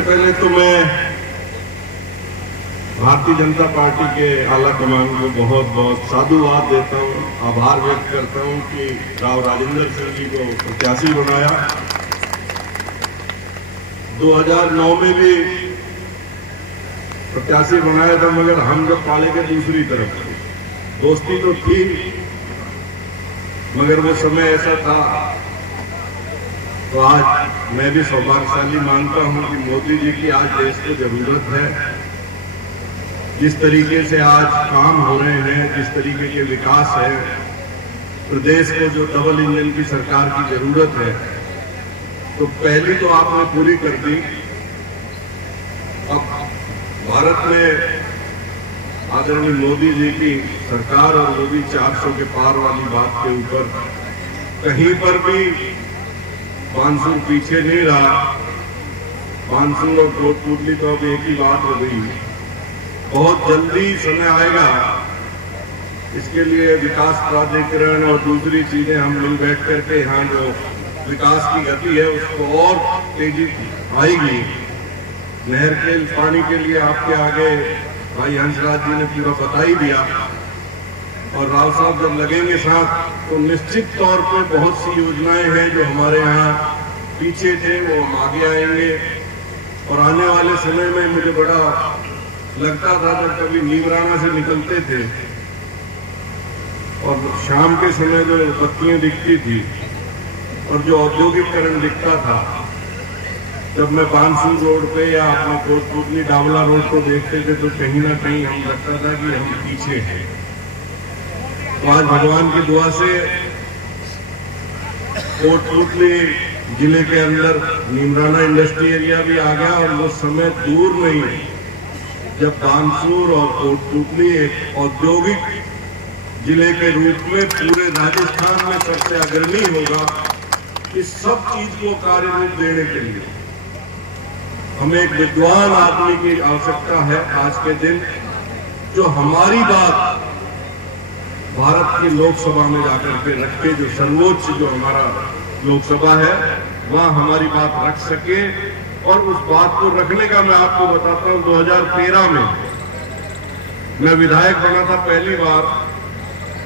सबसे पहले तो मैं भारतीय जनता पार्टी के आला कमान को बहुत बहुत साधुवाद देता हूं, आभार व्यक्त करता हूं कि राव राजेंद्र सिंह जी को प्रत्याशी बनाया। 2009 में भी प्रत्याशी बनाया था, मगर हम जब पाले के दूसरी तरफ थे। दोस्ती तो थी, मगर वो समय ऐसा था। तो आज मैं भी सौभाग्यशाली मानता हूं कि मोदी जी की आज देश को जरूरत है। जिस तरीके से आज काम हो रहे हैं, जिस तरीके के विकास है, प्रदेश को जो डबल इंजन की सरकार की जरूरत है, तो पहली तो आपने पूरी कर दी। अब भारत में आदरणीय मोदी जी की सरकार और वो भी 400 के पार वाली बात के ऊपर कहीं पर भी मानसून पीछे नहीं रहा। मानसून और कोटपुतली तो अब एक ही बात हो गई। बहुत जल्दी समय आएगा, इसके लिए विकास प्राधिकरण और दूसरी चीजें हम मिल बैठ करके यहाँ जो विकास की गति है उसको और तेजी आएगी। नहर के पानी के लिए आपके आगे भाई हंसराज जी ने पूरा बता ही दिया, और राव साहब जब लगेंगे साथ तो निश्चित तौर पर बहुत सी योजनाएं हैं जो हमारे यहाँ पीछे थे, वो हम आगे आएंगे। और आने वाले समय में मुझे बड़ा लगता था जब कभी नीमराना से निकलते थे और शाम के समय जो बत्तियां दिखती थी और जो औद्योगिकरण दिखता था, जब मैं बानसूर रोड पे या अपना कोटपुतली डावला रोड को देखते थे तो कहीं ना कहीं हम लगता था कि हम पीछे हैं। तो आज भगवान की दुआ से कोटपुतली जिले के अंदर नीमराना इंडस्ट्री एरिया भी आ गया, और वो समय दूर नहीं जब बानसूर और कोटपुतली एक औद्योगिक जिले के रूप में पूरे राजस्थान में सबसे अग्रणी होगा। इस सब चीज को कार्य रूप देने के लिए हमें एक विद्वान आदमी की आवश्यकता है आज के दिन, जो हमारी बात भारत की लोकसभा में जाकर के रख के, जो सर्वोच्च जो हमारा लोकसभा है वहां हमारी बात रख सके। और उस बात को रखने का मैं आपको बताता हूं, 2013 में मैं विधायक बना था पहली बार।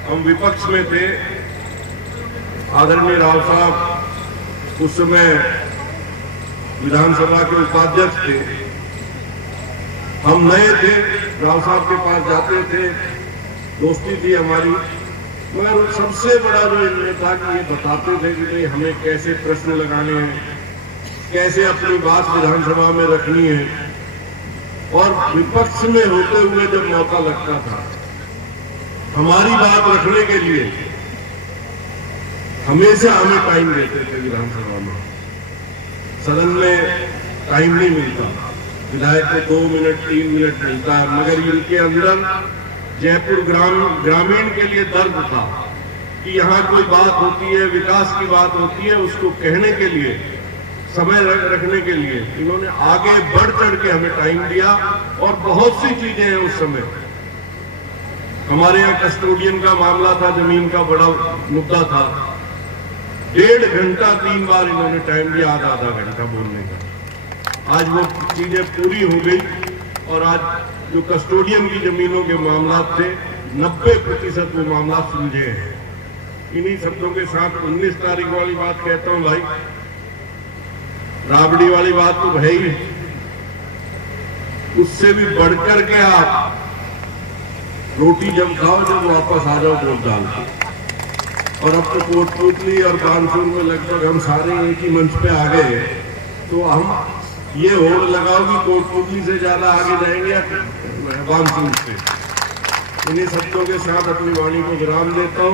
हम विपक्ष में थे, आदरणीय राव साहब उस समय विधानसभा के उपाध्यक्ष थे। हम नए थे, राव साहब के पास जाते थे, दोस्ती थी हमारी, मगर सबसे बड़ा जो इनमें था कि ये बताते थे कि भाई हमें कैसे प्रश्न लगाने हैं, कैसे अपनी बात विधानसभा में रखनी है। और विपक्ष में होते हुए जब मौका लगता था हमारी बात रखने के लिए, हमेशा हमें टाइम देते थे। विधानसभा में सदन में टाइम नहीं मिलता, विधायक को 2 मिनट 3 मिनट मिलता है, मगर इनके अंदर जयपुर ग्रामीण के लिए दर्द था कि यहाँ कोई बात होती है, विकास की बात होती है, उसको कहने के लिए, समय रखने के लिए इन्होंने आगे बढ़ चढ़ के हमें टाइम दिया। और बहुत सी चीजें हैं उस समय। हमारे यहाँ कस्टोडियन का मामला था, जमीन का बड़ा मुद्दा था। 1.5 घंटा 3 बार इन्होंने टाइम दिया, आधा घंटा बोलने का। आज वो चीजें पूरी हो गई, और आज जो कस्टोडियन की जमीनों के मामला थे 90% वो मामला सुलझे हैं। इन्हीं शब्दों के साथ 19 तारीख वाली बात कहता हूं भाई, राबड़ी वाली बात तो है ही, उससे भी बढ़कर के आप रोटी जब खाओ जब वापस आ जाओ वोट डाल के। और अब तो कोटपुतली और बानसूर में लगभग हम सारे एक ही मंच पे आ गए, तो हम ये होड़ लगाओ कि कोटपुतली से ज्यादा आगे जाएंगे या बानसूर से। इन्हीं शब्दों के साथ अपनी वाणी को विराम देता हूं।